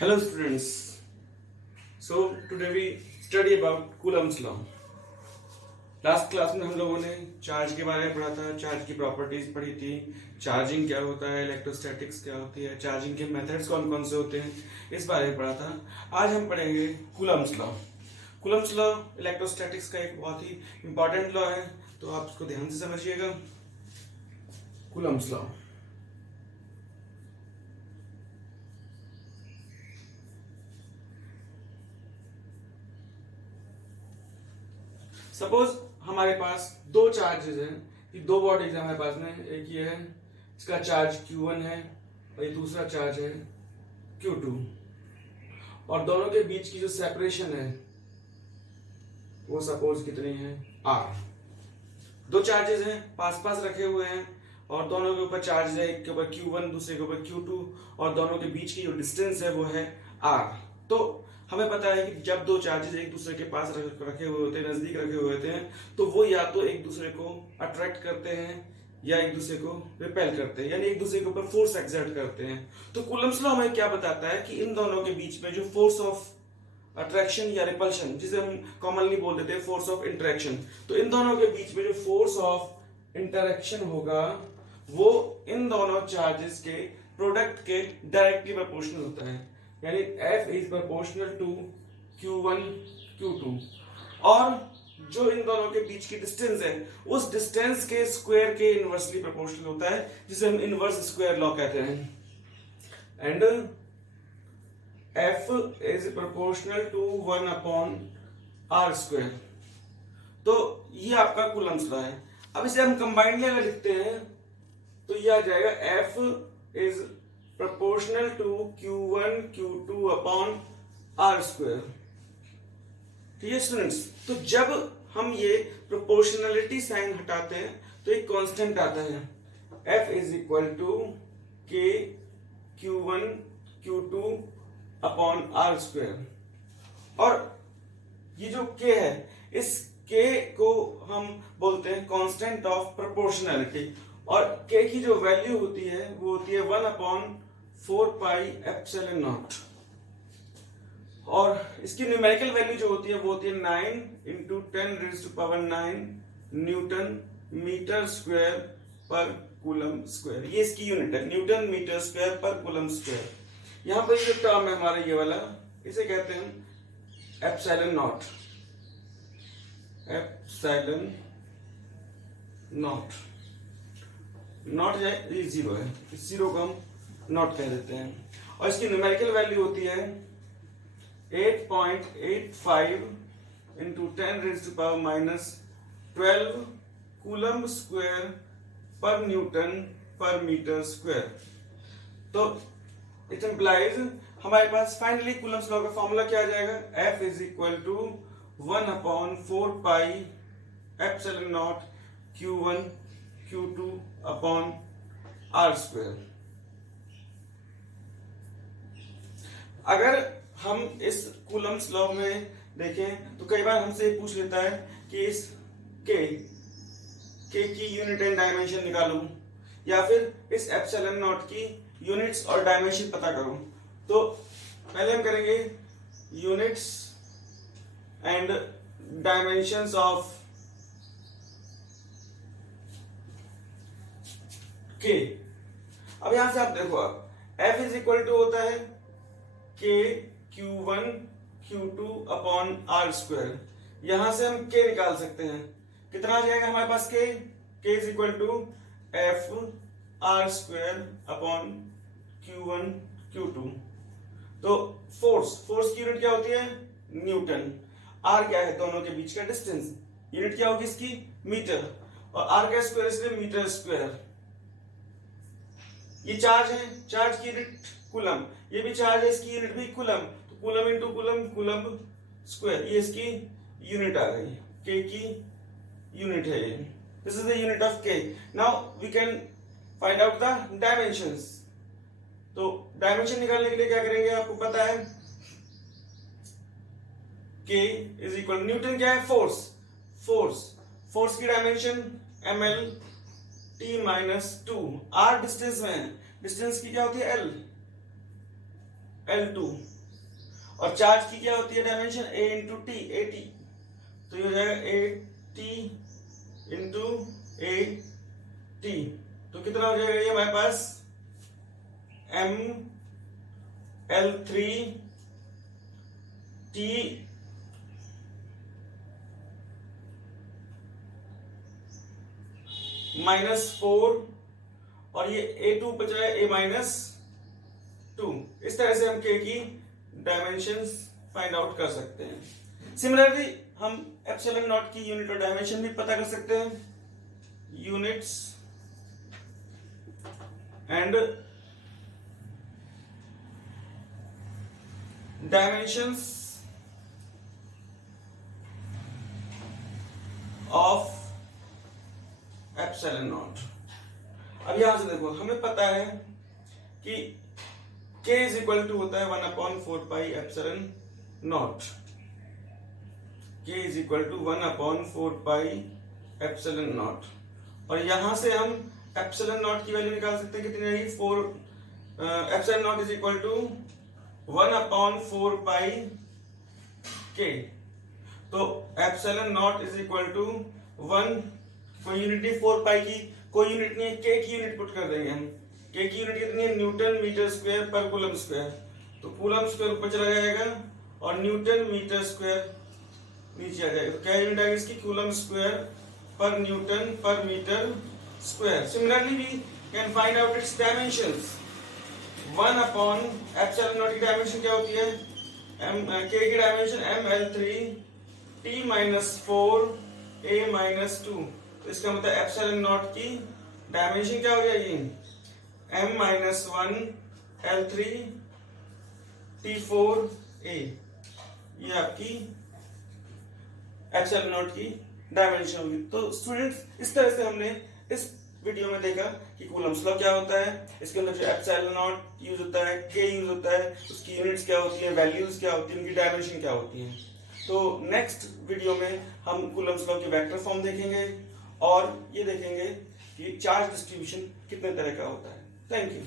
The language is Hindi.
Hello students. So today we study about Coulomb's law. Last class में हम लोगों ने चार्ज के बारे में पढ़ा था, चार्ज की प्रॉपर्टीज पढ़ी थी, चार्जिंग क्या होता है, इलेक्ट्रोस्टैटिक्स क्या होती है, चार्जिंग के मेथड्स कौन कौन से होते हैं, इस बारे में पढ़ा था। आज हम पढ़ेंगे Coulomb's law. Coulomb's law electrostatics का एक बहुत ही इंपॉर्टेंट लॉ है, तो आप इसको ध्यान से समझिएगा। कूलम्स लॉ सपोज हमारे पास दो चार्जेस हैं, ये दो बॉडीज है हमारे पास में, एक ये है, इसका चार्ज Q1 है और ये दूसरा चार्ज है Q2, और दोनों के बीच की जो सेपरेशन है वो सपोज कितनी है R। दो चार्जेस हैं, पास पास रखे हुए हैं और दोनों के ऊपर चार्ज है, एक के ऊपर Q1 दूसरे के ऊपर Q2, और दोनों के बीच की जो डिस्टेंस है वो है R। तो हमें पता है कि जब दो चार्जेस एक दूसरे के पास रखे हुए होते हैं, नजदीक रखे हुए होते हैं, तो वो या तो एक दूसरे को अट्रैक्ट करते हैं या एक दूसरे को रिपेल करते हैं, यानी एक दूसरे के ऊपर फोर्स एक्सर्ट करते हैं। तो कूलम्स लॉ हमें क्या बताता है कि इन दोनों के बीच में जो फोर्स ऑफ अट्रैक्शन या रिपल्शन, जिसे हम कॉमनली बोल देते हैं फोर्स ऑफ इंटरेक्शन, तो इन दोनों के बीच में जो फोर्स ऑफ इंटरेक्शन होगा वो इन दोनों चार्जेस के प्रोडक्ट के डायरेक्टली प्रोपोर्शनल होता है, यानी F is proportional to Q1 Q2, और जो इन दोनों के बीच की डिस्टेंस है उस डिस्टेंस के स्क्वायर के इनवर्सली प्रोपोर्शनल होता है, जिसे हम इनवर्स स्क्वायर लॉ कहते हैं। And F is proportional to 1 upon R square. तो ये आपका कूलम्स लॉ है। अब इसे हम कंबाइंडली अगर लिखते हैं तो ये आ जाएगा F is proportional to Q1 Q2 upon R square। ठीक है स्टूडेंट्स, तो जब हम ये प्रोपोर्शनलिटी साइन हटाते हैं तो एक कांस्टेंट आता है, F is equal to K Q1 Q2 upon R square. और ये जो K है, इस K को हम बोलते हैं कांस्टेंट ऑफ प्रोपोर्शनलिटी, और K की जो वैल्यू होती है वो होती है 1 अपॉन 4 पाई एप्सिलॉन नॉट, और इसकी न्यूमेरिकल वैल्यू जो होती है वो होती है 9 इंटू 10⁹ न्यूटन मीटर स्क्वायर पर कूलम स्क्वायर। ये इसकी यूनिट है, न्यूटन मीटर स्क्वायर पर कूलम स्क्वायर। यहां पर जो टर्म है हमारा ये वाला, इसे कहते हैं epsilon not. Epsilon not, not ये जीरो है, इस जीरो को हम नॉट कह देते हैं, और इसकी न्यूमेरिकल वैल्यू होती है 8.85 इंटू 10⁻⁻12 कूलम स्क्वायर पर न्यूटन पर मीटर स्क्वायर। तो इट इंप्लाइज हमारे पास फाइनली कूलम्स लॉ का फॉर्मूला क्या आ जाएगा, F is equal to 1 upon 4 pi epsilon nought Q1 Q2 upon R square. अगर हम इस कूलम्स लॉ में देखें तो कई बार हमसे पूछ लेता है कि इस K की यूनिट एंड डायमेंशन निकालूं, या फिर इस एप्सिलॉन नॉट की यूनिट्स और डायमेंशन पता करूं। तो पहले हम करेंगे units and dimensions of K। अब यहां से आप देखो, आप F इज इक्वल टू होता है K Q1 Q2 upon R square. यहां से हम K निकाल सकते हैं, कितना आ जाएगा हमारे पास K is equal to F R square upon Q1 Q2। तो फोर्स की यूनिट क्या होती है, न्यूटन। R क्या है, दोनों के बीच का डिस्टेंस, यूनिट क्या होगी इसकी, मीटर, और R का स्क्वायर इसलिए मीटर स्क्वायर। ये चार्ज है, चार्ज की यूनिट कूलम, ये भी चार्ज है, इसकी यूनिट भी कूलम, तो coulomb into coulomb, coulomb square, ये इसकी यूनिट आ गई, K की यूनिट है ये। This is the unit of K। Now we can find out the dimensions. तो डायमेंशन निकालने के लिए क्या करेंगे, आपको पता है K इज इक्वल, न्यूटन क्या है, फोर्स की dimension ml T-2, R distance में है, डिस्टेंस की क्या होती है L L2 और चार्ज की क्या होती है dimension A into T, A T, तो ये हो जाएगा A T into A T, तो कितना हो जाएगा ये हमारे पास ML3 T -4 और ये A2 बच रहा है A-2। इस तरह से हम K की डायमेंशंस फाइंड आउट कर सकते हैं। सिमिलरली हम एप्सिलॉन नॉट की यूनिट और डायमेंशन भी पता कर सकते हैं, units and dimensions of epsilon not. अब यहां से देखो, हमें पता है कि k इज इक्वल टू होता है 1/4 pi epsilon nought, k is equal to 1/4 pi epsilon nought, और यहां से हम एप्सिलॉन नॉट की वैल्यू निकाल सकते हैं, कितनी रहेगी 4, epsilon nought is equal to 1/4 pi k, तो epsilon nought is equal to 1, कोई यूनिट नहीं 4 पाई की, कोई यूनिट नहीं है, k की यूनिट पुट कर देंगे हम, k की यूनिट कितनी है न्यूटन मीटर स्क्वायर पर कूलम स्क्वायर, तो कूलम स्क्वायर ऊपर चला जाएगा और न्यूटन मीटर स्क्वायर नीचे आ जाएगा, तो क्या यूनिट आएगी इसकी कूलम स्क्वायर पर न्यूटन पर metre square. Similarly we can find out its dimensions, 1 upon epsilon nought की डायमेंशन क्या होती है, k की डायमेंशन ML3 T-4 A-2, तो इसका मतलब एप्सिलॉन नॉट की डायमेंशन क्या हो जाएगी M-1 L3 T4 A, ये आपकी एप्सिलॉन नॉट की डायमेंशन होगी। तो स्टूडेंट्स, इस तरह से हमने इस वीडियो में देखा कि कूलम्स लॉ क्या होता है, इसके अंदर जो एप्सिलॉन नॉट यूज होता है, k यूज होता है, उसकी यूनिट्स क्या होती है, वैल्यूज क्या होती है, उनकी डायमेंशन क्या होती है। तो नेक्स्ट वीडियो में हम कूलम्स लॉ की वेक्टर फॉर्म देखेंगे और ये देखेंगे कि चार्ज डिस्ट्रीब्यूशन कितने तरह का होता है। Thank you.